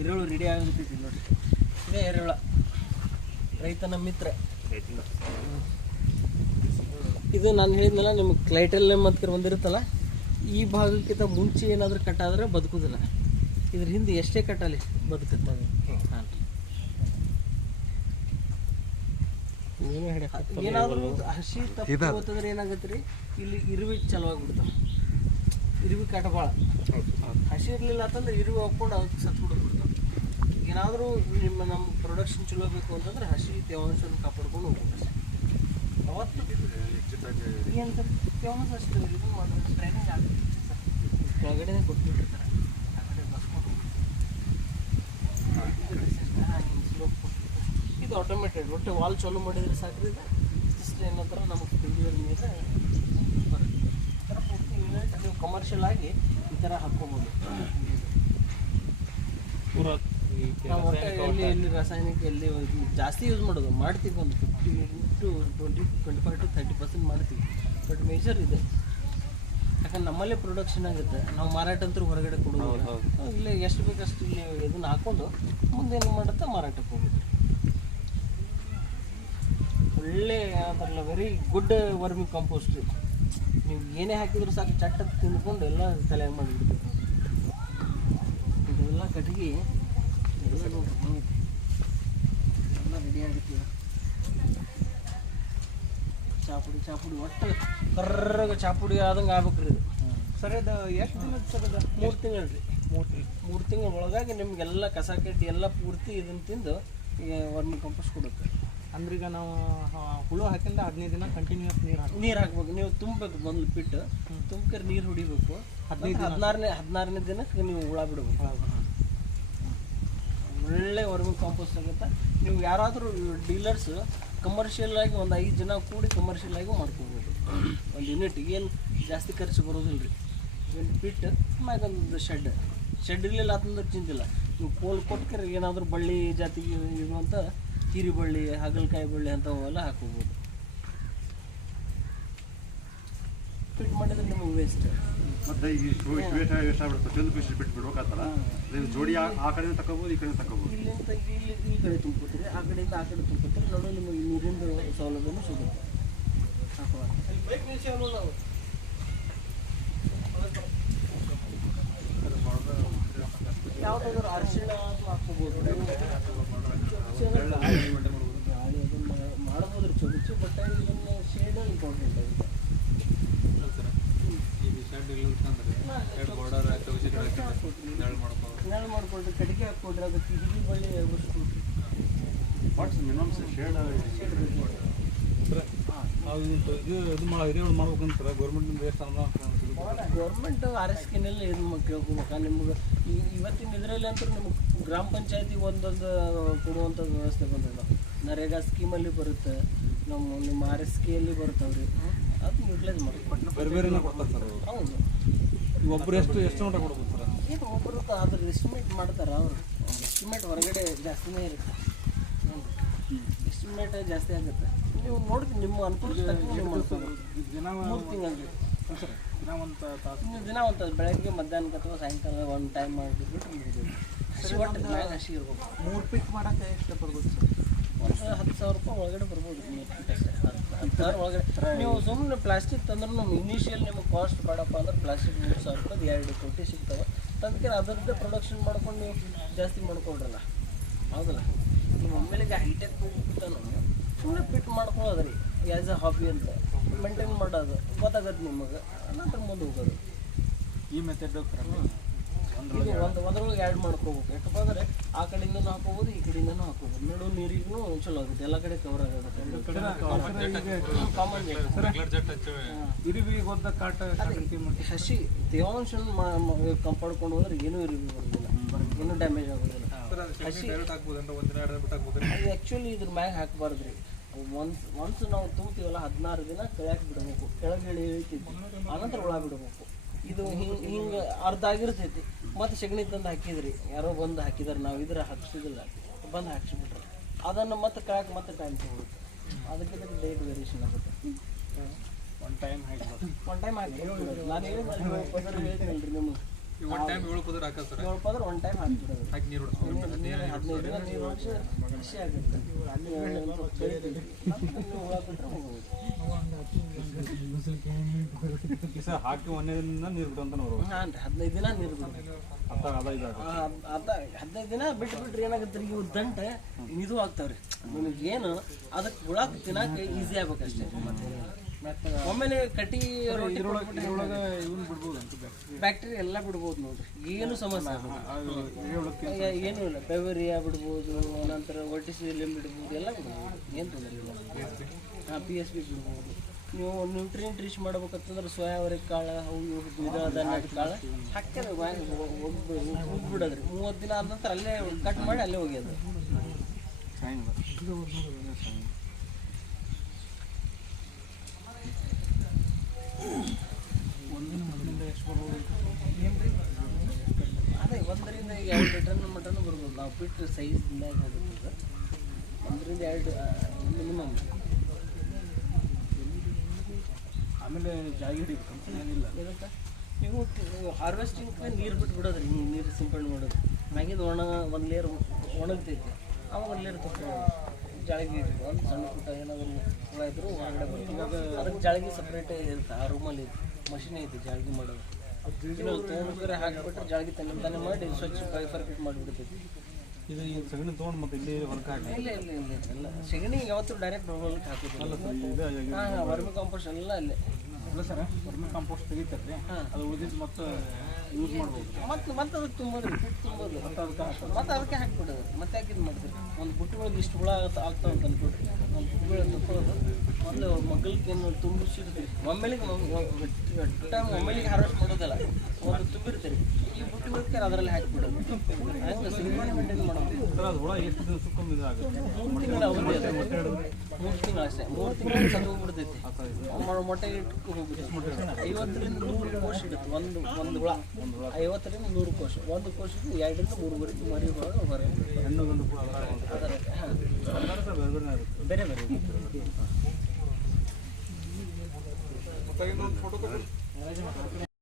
ಎರೆಹುಳು ರೆಡಿ ಆಗುತ್ತೆ ನೋಡ್ರಿ. ಇದೇ ಎರೆಹುಳ ರೈತನ ಮಿತ್ರ. ಇದು ನಾನು ಹೇಳಿದ್ನಲ್ಲ ನಿಮ್ಗೆ ಕ್ಲೈಟಲ್ ಮತ್ತು ಬಂದಿರುತ್ತಲ್ಲ ಈ ಭಾಗಕ್ಕಿಂತ ಮುಂಚೆ ಏನಾದರೂ ಕಟ್ಟಾದ್ರೆ ಬದುಕುದಿಲ್ಲ. ಇದ್ರ ಹಿಂದೆ ಎಷ್ಟೇ ಕಟ್ಟಲಿ ಬದುಕುತ್ತೆ ಹಾಂ ಏನಾದರೂ ಹಸಿ ತಪ್ಪು ಹೋತಂದ್ರೆ ಏನಾಗತ್ತೆ ರೀ? ಇಲ್ಲಿ ಇರುವೆ ಚಲೋ ಆಗ್ಬಿಡ್ತಾವ ಇರುವೆ ಕಾಟ ಭಾಳ ಹಸಿ ಇರಲಿಲ್ಲ ಅಂತಂದ್ರೆ ಇರುವಿ ಹಾಕ್ಕೊಂಡು ಅದಕ್ಕೆ ಸತ್ತು ಬಿಡ್ತಾವೆ ಏನಾದರೂ ನಿಮ್ಮ ನಮ್ಮ ಪ್ರೊಡಕ್ಷನ್ ಚಲೋ ಬೇಕು ಅಂತಂದ್ರೆ ಹಸಿ ತೇವಾಂಶವನ್ನು ಕಾಪಾಡ್ಕೊಂಡು ಹೋಗ್ಬೇಕು. ಅವತ್ತು ಏನು ಸರ್? ತೇವಾಂಶ ಅಷ್ಟು ಇದು ಮಾಡಿದ್ರೆ ಟ್ರೈನಿಂಗ್ ಆಗುತ್ತೆ ಸರ್. ಕೆಳಗಡೆನೇ ಕೊಟ್ಬಿಟ್ಟಿರ್ತಾರೆ. ಆ ಕಡೆ ಬಸ್ಕೊಂಡು ಇದು ಆಟೋಮೇಟೆಡ್ ಒಟ್ಟು ವಾಲ್ ಚಾಲು ಮಾಡಿದರೆ ಸಾಕ್ರಿ ಏನಂತಾರೆ ನಮಗೆ ತಿಳಿಯೋದ್ರ ಮೇಲೆ ಬರುತ್ತೆ ಈ ಥರ ಪೂರ್ತಿ unit ನೀವು ಕಮರ್ಷಿಯಲ್ ಆಗಿ ಈ ತರ ಹಾಕ್ಕೋಬೋದು. ನಾವು ಒಟ್ಟು ಎಲ್ಲಿ ಎಲ್ಲಿ ರಾಸಾಯನಿಕ ಎಲ್ಲಿ ಜಾಸ್ತಿ ಯೂಸ್ ಮಾಡೋದು ಮಾಡ್ತೀವಿ ಒಂದು fifty to twenty twenty five to thirty percent ಮಾಡ್ತೀವಿ. ಬಟ್ ಮೇಜರ್ ಇದೆ. ಯಾಕಂದ್ರೆ ನಮ್ಮಲ್ಲೇ ಪ್ರೊಡಕ್ಷನ್ ಆಗುತ್ತೆ. ನಾವು ಮಾರಾಟ ಅಂತೂ ಹೊರಗಡೆ ಕೊಡೋದು ಇಲ್ಲೇ ಎಷ್ಟು ಬೇಕಷ್ಟು ಇಲ್ಲಿ ಇದನ್ನ ಹಾಕೊಂಡು ಮುಂದೆ ಏನು ಮಾಡುತ್ತೆ ಮಾರಾಟಕ್ಕೆ ಹೋಗುತ್ತೆ ಒಳ್ಳೆ ಅದರಲ್ಲ ವೆರಿ ಗುಡ್ ವರ್ಮಿಂಗ್ ಕಂಪೋಸ್ಟ್ ನೀವು ಏನೇ ಹಾಕಿದ್ರು ಸಾಕು ಚಟ್ಟ ತಿಂದ್ಕೊಂಡು ಎಲ್ಲ ತಲೆ ಮಾಡಿಬಿಡ್ತೀವಿ. ಇದೆಲ್ಲ ಕಟ್ಟಿಗೆ ಎಲ್ಲ. ಎಲ್ಲ ರೆಡಿ ಆಗುತ್ತೆ. ಚಾಪುಡಿ ಚಾಪುಡಿ ಒಟ್ಟು ಕರ್ರಗ ಚಾಪುಡಿ ಆದಂಗೆ ಆಗ್ಬೇಕ್ರಿ ಇದು. ಸರ್ ಅದು ಎಷ್ಟು ದಿನದ ಸರ್ ಅದು ಮೂರು ತಿಂಗಳು ರೀ. ಮೂರು ತಿಂಗಳು. ಮೂರು ತಿಂಗಳ ಒಳಗಾಗಿ ನಿಮಗೆಲ್ಲ ಕಸ ಕಡ್ಡಿ ಎಲ್ಲ ಪೂರ್ತಿ ಇದನ್ನು ತಿಂದು ಈಗ ವರ್ಮಿ ಕಂಪೋಸ್ಟ್ ಕೊಡುತ್ತೆ ಅಂದ್ರೆ ಈಗ ನಾವು ಹುಳು ಹಾಕಿಂದ ಹದಿನೈದು ದಿನ ಕಂಟಿನ್ಯೂಸ್ ನೀರು ಹಾಕಿ ನೀರು ಹಾಕ್ಬೇಕು. ನೀವು ತುಂಬಬೇಕು ಮೊದಲು ಬಿಟ್ಟು. ತುಂಬಕರ್ ನೀರು ಹೊಡಿಬೇಕು. ಹದಿನೈದು ಹದಿನಾರನೇ ಹದಿನಾರನೇ ದಿನಕ್ಕೆ ನೀವು ಹುಳ ಬಿಡಬೇಕು. ಒಳ್ಳೆ ವರ್ಗು ಕಾಂಪೋಸ್ಟ್ ಆಗುತ್ತೆ. ನೀವು ಯಾರಾದರೂ ಡೀಲರ್ಸ್ ಕಮರ್ಷಿಯಲ್ ಆಗಿ ಒಂದು ಐದು ಜನ ಕೂಡಿ ಕಮರ್ಷಿಯಲ್ ಆಗಿ ಮಾಡ್ಕೋಬೋದು. ಒಂದು ಯೂನಿಟ್ ಏನು ಜಾಸ್ತಿ ಖರ್ಚು ಬರೋದಿಲ್ಲ ರೀ ಒಂದು ಬಿಟ್ಟು ಒಂದು ಶೆಡ್ ಶೆಡ್ ಇರಲಿಲ್ಲ ಅಂತಂದ್ರೆ ಚಿಂತಿಲ್ಲ ನೀವು ಕೋಲ್ ಕೊಟ್ಕರೆ ಏನಾದರೂ ಬಳ್ಳಿ ಜಾತಿಗೆ ಅಂತ ಹೀರಿ ಬಳ್ಳಿ ಹಾಗಲಕಾಯಿ ಬಳ್ಳಿ ಅಂಥವೆಲ್ಲ ಹಾಕೋಬೋದು ಫಿಟ್ ಮಾಡಿದ್ರೆ ನಿಮಗೆ ವೇಸ್ಟ್ ಮತ್ತೆ ಈ ಪ್ರತಿಯೊಂದು ಪೀಸ್ ನೀವು ಜೋಡಿ ಆ ಕಡೆಯಿಂದ ತಗೋಬೋದು ಈ ಕಡೆ ತಗೋಬೋದು ಇಲ್ಲಿಂದ ಇಲ್ಲಿ ಈ ಕಡೆ ತುಂಬ್ಕೊತೀರಿ. ಆ ಕಡೆಯಿಂದ ಆ ಕಡೆ ತುಂಬ್ಕೊತೀರಿ. ನಡುವೆ ನಿಮಗೆ ನೀರಿಂದು ಸೌಲಭ್ಯನೂ ಸಿಗುತ್ತೆ. ಹಾಕುವ ಯಾವುದಾದ್ರು ಅರಿಶಿಣ ಗಾಳಿ ಅದನ್ನ ಮಾಡ್ಬೋದು ರೀ ಚೊಚ್ಚು ಬಟ್ ಇದನ್ನ ಶೇಡ್ ಇಂಪಾರ್ಟೆಂಟ್ ಆಗುತ್ತೆ ಮಾಡ್ಕೊಳ್ರಿ ಕಡಿಗೆ ಹಾಕೊಂಡ್ರೆ ಅದಕ್ಕೆ ಹಿಡಿ ಬಳ್ಳಿ ವಾಟ್ಸ್ ಮಿನಿಮಮ್ ಶೇಡ್ ಇದು ಇದು ಮಾಡಿ ಹಿರಿಯಗಳು ಮಾಡ್ಬೇಕಂತಾರೆ ಗೌರ್ಮೆಂಟ್ ಎಷ್ಟು ಅನುದಾನ ಗೌರ್ಮೆಂಟ್ ಆರ್ ಎಸ್ ಕೆನಲ್ಲಿ ಇದು ಕೇಳ್ಕೊಬೇಕ. ನಿಮ್ಗೆ ಈ- ಇವತ್ತಿನ ಇದರಲ್ಲಿ ಅಂತೂ ನಿಮ್ಗೆ ಗ್ರಾಮ ಪಂಚಾಯತಿ ಒಂದೊಂದು ಕೊಡುವಂಥ ವ್ಯವಸ್ಥೆ ಬಂದದ. ನರೇಗಾ ಸ್ಕೀಮಲ್ಲಿ ಬರುತ್ತೆ. ನಮ್ಮ ನಿಮ್ಮ ಆರ್ ಎಸ್ ಕೆಯಲ್ಲಿ ಬರುತ್ತವ್ರಿ ಅದು ಯೂಟಿಲೈಸ್ ಮಾಡಿ ಬೇರೆ ಬೇರೆನೇ ಕೊಡ್ತಾರೆ ಸರ್ ಅವರು. ಹೌದು. ಒಬ್ಬರು ಎಷ್ಟು ಎಷ್ಟು ಮಟ್ಟ ಕೊಡ್ಬೋದು? ಇದು ಒಬ್ಬರು ಅದ್ರ ಎಸ್ಟಿಮೇಟ್ ಮಾಡ್ತಾರೆ ಅವರು. ಎಸ್ಟಿಮೇಟ್ ಹೊರಗಡೆ ಜಾಸ್ತಿನೇ ಇರುತ್ತೆ. ಎಸ್ಟಿಮೇಟ್ ಜಾಸ್ತಿ ಆಗುತ್ತೆ. ನೀವು ನೋಡಿ ನಿಮ್ಮ ಅನುಕೂಲ ದಿನ ಮೂರು ತಿಂಗಳು ಸರ್ ದಿನ ಒಂದು ತಾಸು. ನೀವು ದಿನ ಒಂದು ಬೆಳಗ್ಗೆ ಮಧ್ಯಾಹ್ನಕ್ಕೆ ಅಥವಾ ಸಾಯಂಕಾಲ ಒಂದು ಟೈಮ್ ಮಾಡಿಬಿಟ್ಟು ಹಸಿ ಇರ್ಬೇಕು ಮೂರು ಪಿಕ್ ಮಾಡೋಕ್ಕೆ ಇಷ್ಟಪಡ್ಬೋದು ಸರ್? ಒಂದು ಹತ್ತು ಸಾವಿರ ರೂಪಾಯಿ ಒಳಗಡೆ ಬರ್ಬೋದು. ಮೂರು ಫೀಟ್ ಅಷ್ಟೇ ಹತ್ತು ಹತ್ತು ಸಾವಿರ ಒಳಗಡೆ. ನೀವು ಸುಮ್ಮನೆ ಪ್ಲಾಸ್ಟಿಕ್ ತಂದ್ರೆ ನಮ್ಮ ಇನಿಷಿಯಲ್ ನಿಮಗೆ ಕಾಸ್ಟ್ ಬೇಡಪ್ಪ ಅಂದ್ರೆ ಪ್ಲಾಸ್ಟಿಕ್ ಮೂರು ಸಾವಿರ ರೂಪಾಯಿ ಎರಡು ಕೋಟಿ ಸಿಗ್ತಾವೆ. ಅದಕ್ಕೆ ಅದರದ್ದೇ ಪ್ರೊಡಕ್ಷನ್ ಮಾಡ್ಕೊಂಡು ನೀವು ಜಾಸ್ತಿ ಮಾಡ್ಕೊಳ್ರಲ್ಲ. ಹೌದಲ್ಲ? ನಿಮ್ಮ ಒಮ್ಮೆಲೆಗೆ ಹೈಟೆಕ್ ಹೋಗ್ಬಿಟ್ಟು ಸುಮ್ಮನೆ ಫಿಟ್ ಮಾಡ್ಕೊಳ್ಳೋದು ರೀ ಆ್ಯಸ್ ಎ ಹಾಬಿ ಅಂತ. ಮೇಂಟೈನ್ ಮಾಡೋದು ಗೊತ್ತಾಗತ್ತೆ ನಿಮಗೆ. ನಂತರ ಮುಂದೆ ಹೋಗೋದು. ಈ ಮೆಥಡ್ ಇದು ಒಂದು ಒಂದ್ರೊಳಗೆ ಆ್ಯಡ್ ಮಾಡ್ಕೋಬೇಕು. ಯಾಕಪ್ಪ ಅಂದರೆ ಆ ಕಡೆಯಿಂದನೂ ಹಾಕೋಬೋದು ಈ ಕಡೆಯಿಂದನೂ ಹಾಕೋಬೋದು. ನಡು ನೀರಿಗೂ ಚಲೋ ಆಗುತ್ತೆ. ಎಲ್ಲ ಕಡೆ ಕವರ್ ಆಗುತ್ತೆ. ಕಾಮನ್ ಇರುವಿ ಗೊದ್ದ ಕಾಟ ಹಸಿ ತೇವಾಂಶ ಕಾಪಾಡ್ಕೊಂಡು ಹೋದ್ರೆ ಏನೂ ಇರಿವಿ ಬರೋದಿಲ್ಲ. ಏನೂ ಡ್ಯಾಮೇಜ್ ಆಗೋದಿಲ್ಲ. ಹಸಿ ಹಾಕ್ಬೋದಂದ್ರೆ ಒಂದಿನ ಎರಡು ದಿನ ಬಿಟ್ಟು ಹಾಕ್ಬೋದು. ಅದು ಆ್ಯಕ್ಚುಲಿ ಇದ್ರ ಮ್ಯಾಗ ಹಾಕಬಾರ್ದು ರೀ. ಒನ್ಸ್ ಒನ್ಸ್ ನಾವು ತುಂಬ್ತೀವಲ್ಲ ಹದಿನಾರು ದಿನ ಕೆಳಗೆ ಬಿಡಬೇಕು. ಕೆಳಗೆ ಇಳಿತಿದ್ವಿ ಇಳಿತೈತಿ ಆನಂತರ ಒಳ ಬಿಡಬೇಕು. ಇದು ಹಿಂಗೆ ಹಿಂಗೆ ಅರ್ಧ ಆಗಿರ್ತೈತಿ ಮತ್ತೆ ಸಗಣಿ ತಂದು ಹಾಕಿದ್ರಿ. ಯಾರೋ ಬಂದು ಹಾಕಿದಾರೆ ನಾವು ಇದ್ರ ಹಾಕ್ಸಿದಿಲ್ಲ. ಬಂದು ಹಾಕ್ಸಿಬಿಟ್ರೆ. ಅದನ್ನು ಮತ್ತೆ ಕಾಯಕ್ಕೆ ಮತ್ತೆ ಟೈಮ್ ತೊಗೊಳುತ್ತೆ ಅದಕ್ಕೆ ಡೇಟ್ ವೇರಿಯೇಷನ್ ಆಗುತ್ತೆ. ಒನ್ ಟೈಮ್ ಹಾಕಿ ಒನ್ ಟೈಮ್ ಹಾಕಿ. ನಾನು ಹೇಳ್ತೀನಿ ನಿಮಗೆ. ಟೈಮ್ ಏಳು ಪದರ ಹಾಕಲ್ಲ ಸರ್ ಏಳು ಪದ್ರ ಒನ್ ಟೈಮ್ ಹಾಕ್ಬಿಡೋದು ಹಾಕಿ ನೀರು ಹದಿನೈದು ದಿನ ನೀರು ಆಗುತ್ತೆ. ಮತ್ತೆ. ಸರ್ ಹಾಕಿ ಒಂದೇ ದಿನ ನೀರು ಬಿಟ್ಟು ಅಂತ ಹಾಂ ಹದಿನೈದು ದಿನ ನೀರು ಅರ್ಥ ಅದ ಅದ ಹದಿನೈದು ದಿನ ಬಿಟ್ಟು ಬಿಟ್ರೆ ಏನಾಗುತ್ತೆ? ರೀ ಇವು ದಂಟ ಇದು ಆಗ್ತಾವ್ರಿ. ನಿಮಗೆ ಏನು ಅದಕ್ಕೆ ಹುಳಕ್ಕೆ ತಿನ್ನಕ್ಕೆ ಈಸಿ ಆಗ್ಬೇಕಷ್ಟೇ. ಒಮ್ಮೆಲೆ ಕಟಿ ಬ್ಯಾಕ್ಟೀರಿಯಾ ಎಲ್ಲ ಬಿಡ್ಬೋದು ನೋಡ್ರಿ. ಏನು ಸಮಸ್ಯೆ ಏನು ಇಲ್ಲ. ಪೆವರಿಯಾ ಬಿಡ್ಬೋದು ನಂತರ ಒಟಿಸಿಲಿಂ ಬಿಡ್ಬೋದು ಎಲ್ಲ ಬಿಡ್ಬೋದು. ಏನು ತೊಂದರೆ ಇಲ್ಲ. ಪಿ ಎಸ್ ಬಿ ಬಿಡ್ಬೋದು. ನೀವು ನ್ಯೂಟ್ರಿಯೆಂಟ್ ರೀಚ್ ಮಾಡ್ಬೇಕಂತಂದ್ರೆ ಸೋಯಾವರಿ ಕಾಳು ಅವು ದ್ವಿದಳ ಧಾನ್ಯದ ಕಾಳು ಹಾಕ್ತಾರೆ? ಬಿಡೋದ್ರಿ. ಮೂವತ್ತು ದಿನ ಆದ ನಂತರ ಅಲ್ಲೇ ಕಟ್ ಮಾಡಿ ಅಲ್ಲೇ ಹೋಗ್ಯೋದು ಏನ್ರಿ ಅದೇ ಒಂದರಿಂದ ಎರಡು ಟನ್ ಮಟನ್ ಬರ್ಬೋದು ನಾವು ಬಿಟ್ಟು ಸೈಜ್ ಮ್ಯಾಗ ಒಂದರಿಂದ ಎರಡು ಮಿನಿಮಮ್ ಆಮೇಲೆ ಜಾಗಿ ಹಿಡಿಬೇಕಂತ ಏನಿಲ್ಲ ಇದಕ್ಕೆ ನೀವು ಹಾರ್ವೆಸ್ಟಿಂಗ್ ನೀರು ಬಿಟ್ಟು ಬಿಡೋದ್ರಿ ನೀವು ನೀರು ಸಿಂಪಡಣೆ ಮಾಡೋದು ಮ್ಯಾಗಿಂದ ಒಣ ಒಂದು ಲೇಯರ್ ಒಣಗ್ತೈತಿ ಅವಾಗ ಒಂದು ಲೇಯರ್ ತಗೊಂಡು ಜಾಳಿಗೆ ಒಂದು ಸಣ್ಣ ಪುಟ್ಟ ಏನಾದರೂ ಹುಳ ಇದ್ರು ಹೊರಗಡೆ ಬರ್ತದೆ ಅದಕ್ಕೆ ಜಾಳಿಗೆ ಸಪ್ರೇಟ್ ಇರುತ್ತೆ. ಆ ರೂಮಲ್ಲಿ ಮಷಿನ್ ಐತಿ ಜಾಳಿಗೆ ಮಾಡೋದು. ನೀವು ತೊಗೊಂಡ್ರೆ ಹಾಕಿಬಿಟ್ರೆ ಜಾಳಿಗೆ ತನ್ನ ತಾನೇ ಮಾಡಿ ಸ್ವಚ್ಛ ಬೈಫರ್ಕೇಟ್ ಮಾಡಿಬಿಡ್ತೈತಿ. ಇದು ಈ ಸಗಣಿ ತೊಗೊಂಡು ಮತ್ತೆ ಇಲ್ಲಿ ಹೊರಗೆ ಹಾಕಿ ಇಲ್ಲ ಇಲ್ಲ ಇಲ್ಲ ಇಲ್ಲ. ಸಗಣಿ ಯಾವತ್ತೂ ಡೈರೆಕ್ಟ್ ಹೊಲಕ್ಕೆ ಹಾಕೋದಿಲ್ಲ ಇದು ಹಾಂ ವರ್ಮಿ ಕಾಂಪೋಸ್ಟ್ ಎಲ್ಲ ಅಲ್ಲೇ. ಇಲ್ಲ ಸರ್ ವರ್ಮಿ ಕಾಂಪೋಸ್ಟ್ ತೆಗಿತಾರೆ. ಅದು ಉಳಿದಿದ್ದು ಮತ್ತೆ ಯೂಸ್ ಮಾಡ್ಬೋದು. ಮತ್ತೆ ಮತ್ತೆ ಅದಕ್ಕೆ ತುಂಬೋದು ಫಿಟ್ ತುಂಬೋದು. ಮತ್ತೆ ಅದಕ್ಕೆ ಹಾಕ್ಬಿಡೋದು. ಮತ್ತೆ ಯಾಕೆ ಇದು ಮಾಡ್ತೀರಿ? ಒಂದು ಬುಟ್ಟಿಗಳಿಗೆ ಇಷ್ಟು ಹುಳ ಆಗುತ್ತೆ ಆಗ್ತಾವ ಅಂತ ಅನ್ಕೊಡ್ರಿ ಒಂದು ಬುಟ್ಟಿಗಳು ತಗೊಳ್ಳೋದು ಮೊದಲು ಮಗ್ಗಲ್ಗೆ ಏನು ತುಂಬಿಸಿರ್ತೀರಿ ಒಮ್ಮೆಲಿಗೆ ಟೈಮ್ ಒಮ್ಮೆಲಿಗೆ ಹಾರ್ವೆಸ್ಟ್ ಮಾಡೋದಲ್ಲ. ಒಂದು ತುಂಬಿರ್ತೀರಿ. ಈ ಅದರಲ್ಲಿ ಹಾಕಿಬಿಡೋದು. ಸಿನಿಮಾನೆ ಮೇಂಟೈನ್ ಮಾಡೋದು. ಮೂರು ತಿಂಗಳ ಅವಧಿ ಅದು. ಮೂರು ತಿಂಗಳು ಅಷ್ಟೇ. ಮೂರು ತಿಂಗಳು ಮೊಟ್ಟೆ- ಮೊಟ್ಟೆ ಇಟ್ಟು ಹೋಗ್ಬಿಡ್ತೈತಿ. ಐವತ್ತರಿಂದ ನೂರು ಕೋಶ ಇಡುತ್ತೆ ಒಂದು ಒಂದು ಹುಳ. ಐವತ್ತರಿಂದ ನೂರು ಕೋಶ. ಒಂದು ಕೋಶಕ್ಕೆ ಎರಡರಿಂದ ಮೂರುವರೆಗೆ ಮರಿ ಹೊರಗೆ ಹೆಣ್ಣು ಗಂಡು ಕೂಡ ಬೇರೆ ಬೇರೆ ಫೋಟೋ